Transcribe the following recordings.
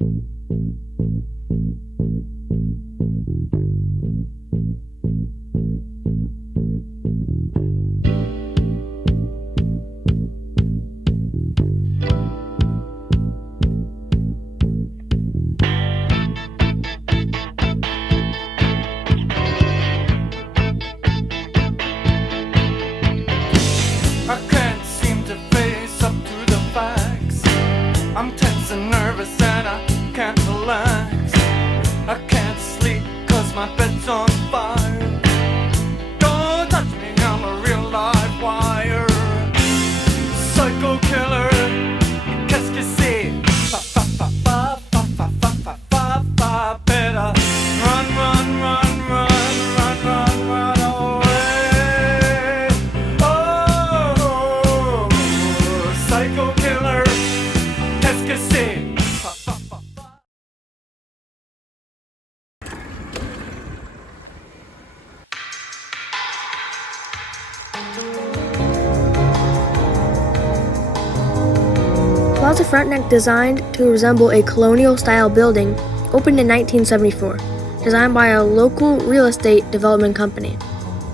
I can't seem to face up to the facts. I'm tense and nervous and I can't relax. I can't sleep 'cause my bed's on fire. Don't touch me, I'm a real live wire. Psycho killer, qu'est-ce que c'est? Fa fa fa fa fa fa fa fa fa fa. Better run, run, run, run, run, run, run away. Oh, psycho killer, qu'est-ce que c'est? Fa fa fa fa. Plaza Frontenac, designed to resemble a colonial-style building, opened in 1974, designed by a local real estate development company.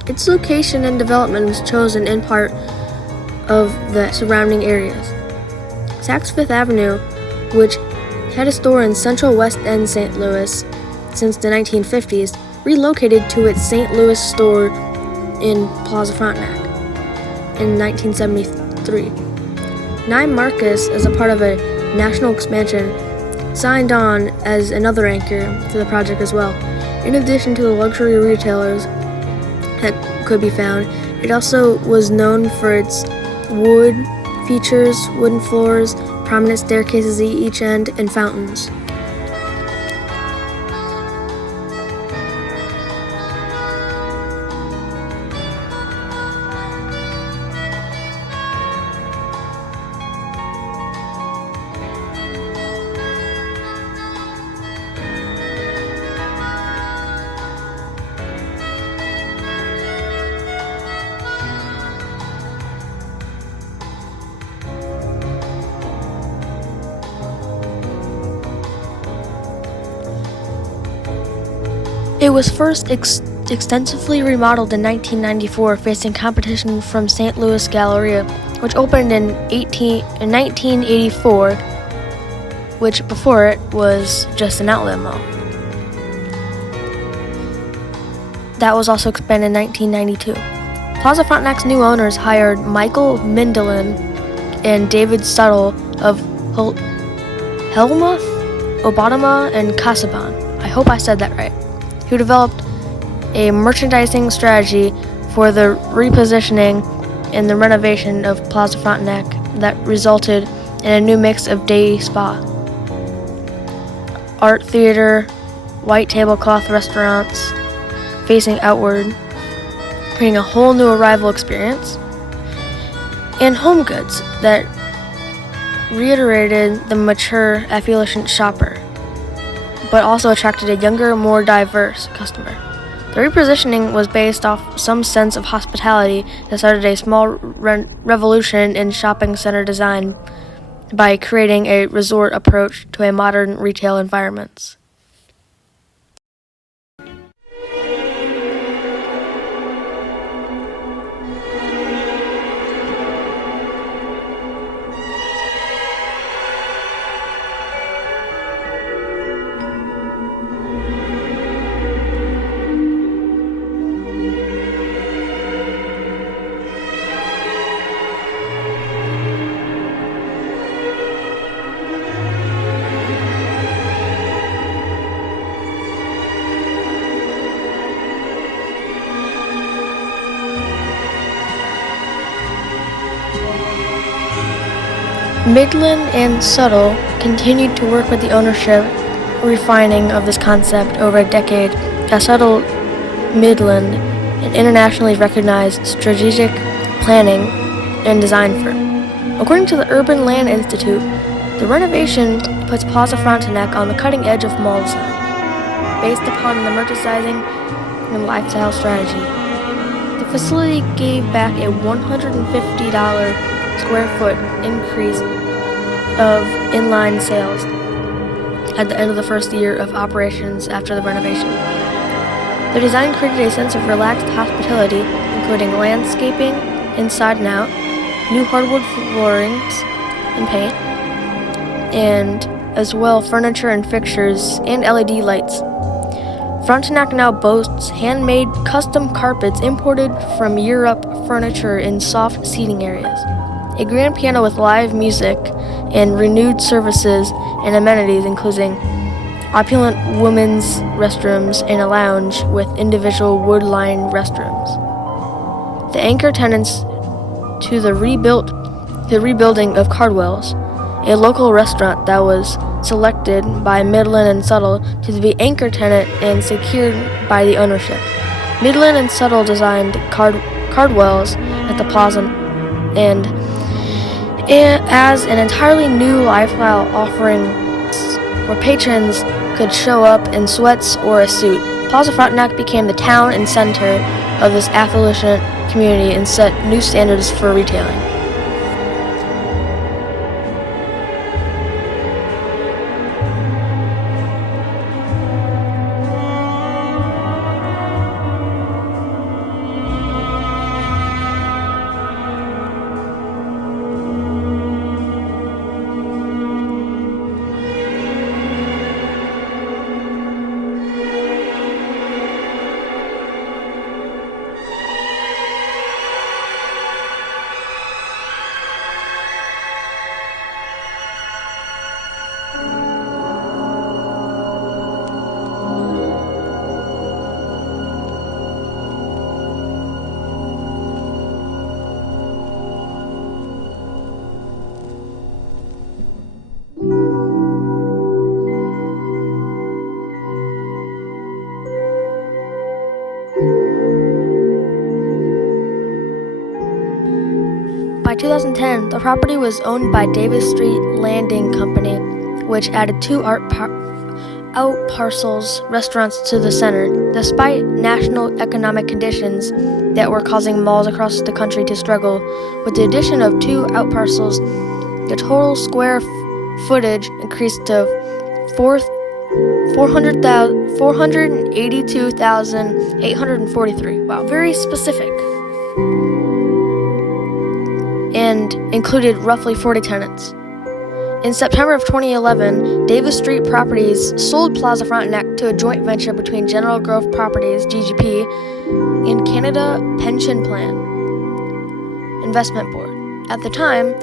Its location and development was chosen in part of the surrounding areas. Saks Fifth Avenue, which had a store in Central West End St. Louis since the 1950s, relocated to its St. Louis store in Plaza Frontenac in 1973. Nine Marcus, as a part of a national expansion, signed on as another anchor to the project as well. In addition to the luxury retailers that could be found, it also was known for its wood features, wooden floors, prominent staircases at each end, and fountains. It was first extensively remodeled in 1994, facing competition from St. Louis Galleria, which opened in 1984, which before it was just an outlet mall. That was also expanded in 1992. Plaza Frontenac's new owners hired Michael Mindelin and David Suttle of Helmuth, Obadama, and Casaban. I hope I said that right. Who developed a merchandising strategy for the repositioning and the renovation of Plaza Frontenac that resulted in a new mix of day spa, art theater, white tablecloth restaurants facing outward, creating a whole new arrival experience, and home goods that reiterated the mature, affluent shopper, but also attracted a younger, more diverse customer. The repositioning was based off some sense of hospitality that started a small revolution in shopping center design by creating a resort approach to a modern retail environments. Midland and Suttle continued to work with the ownership refining of this concept over a decade as Suttle Midland, an internationally recognized strategic planning and design firm. According to the Urban Land Institute, the renovation puts Plaza Frontenac on the cutting edge of mall design, based upon the merchandising and lifestyle strategy. The facility gave back a $150 square foot increase of inline sales at the end of the first year of operations after the renovation. The design created a sense of relaxed hospitality, including landscaping inside and out, new hardwood floorings and paint, and as well furniture and fixtures and LED lights. Frontenac now boasts handmade custom carpets imported from Europe, furniture in soft seating areas, a grand piano with live music, and renewed services and amenities including opulent women's restrooms and a lounge with individual wood-lined restrooms. The anchor tenants to the rebuilding of Cardwell's, a local restaurant that was selected by Midland & Suttle to be anchor tenant and secured by the ownership. Midland & Suttle designed Cardwell's at the Plaza and as an entirely new lifestyle offering where patrons could show up in sweats or a suit. Plaza Frontenac became the town and center of this affluent community and set new standards for retailing. By 2010, the property was owned by Davis Street Landing Company, which added two out parcels restaurants to the center. Despite national economic conditions that were causing malls across the country to struggle, with the addition of two out parcels, the total square footage increased to 482,843. Wow, very specific. And included roughly 40 tenants. In September of 2011, Davis Street Properties sold Plaza Frontenac to a joint venture between General Growth Properties, GGP, and Canada Pension Plan Investment Board. At the time,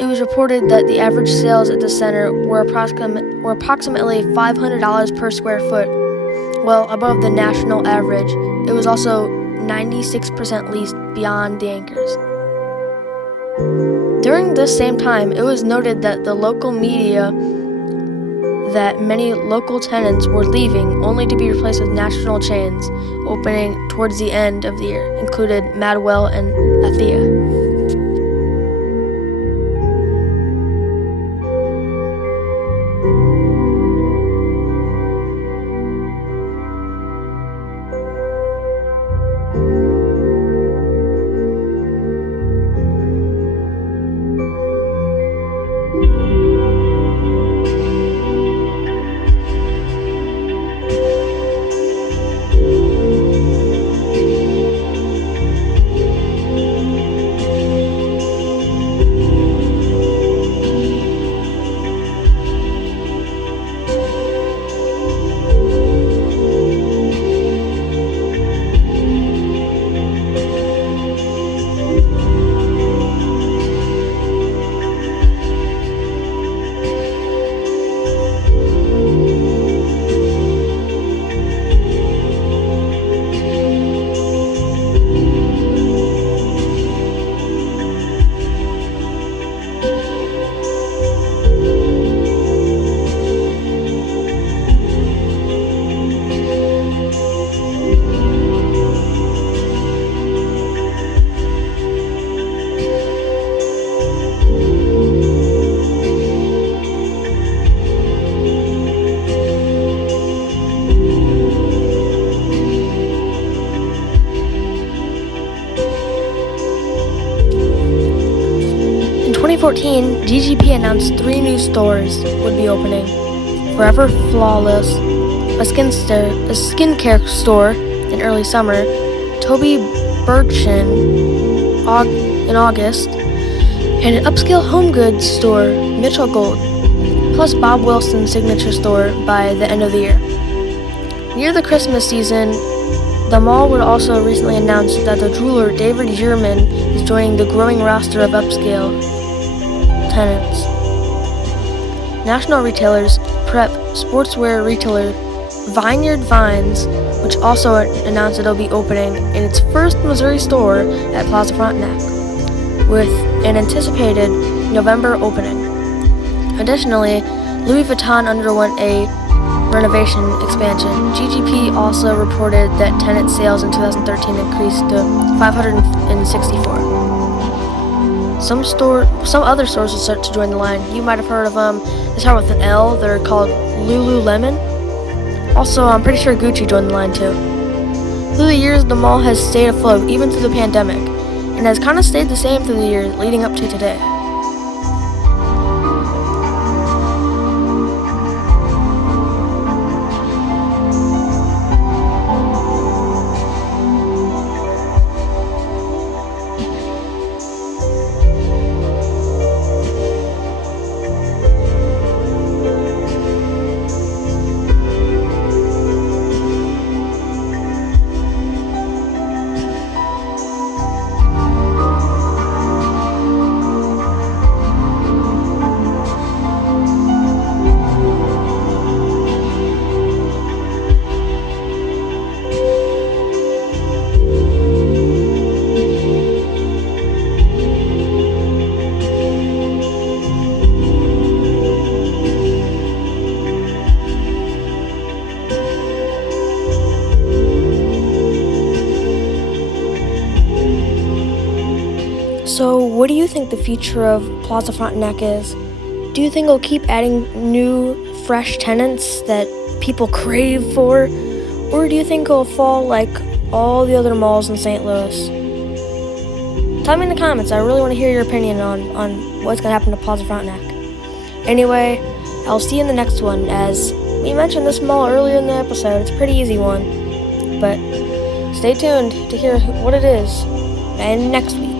it was reported that the average sales at the center were approximately $500 per square foot, well above the national average. It was also 96% leased beyond the anchors. During this same time, it was noted that the local media that many local tenants were leaving only to be replaced with national chains opening towards the end of the year, included Madwell and Athea. In 2014, GGP announced 3 new stores would be opening. Forever Flawless, a skincare store in early summer, Toby Burchin in August, and an upscale home goods store, Mitchell Gold, plus Bob Wilson's signature store by the end of the year. Near the Christmas season, the mall would also recently announce that the jeweler David Yurman is joining the growing roster of upscale tenants. National retailers prep sportswear retailer Vineyard Vines, which also announced it'll be opening in its first Missouri store at Plaza Frontenac, with an anticipated November opening. Additionally, Louis Vuitton underwent a renovation expansion. GGP also reported that tenant sales in 2013 increased to 564. Some other stores will start to join the line. You might have heard of them. They start with an L. They're called Lululemon. Also, I'm pretty sure Gucci joined the line too. Through the years, the mall has stayed afloat even through the pandemic, and has kind of stayed the same through the years leading up to today. So, what do you think the future of Plaza Frontenac is? Do you think it'll keep adding new, fresh tenants that people crave for? Or do you think it'll fall like all the other malls in St. Louis? Tell me in the comments. I really want to hear your opinion on what's going to happen to Plaza Frontenac. Anyway, I'll see you in the next one. As we mentioned this mall earlier in the episode, it's a pretty easy one. But stay tuned to hear what it is and next week.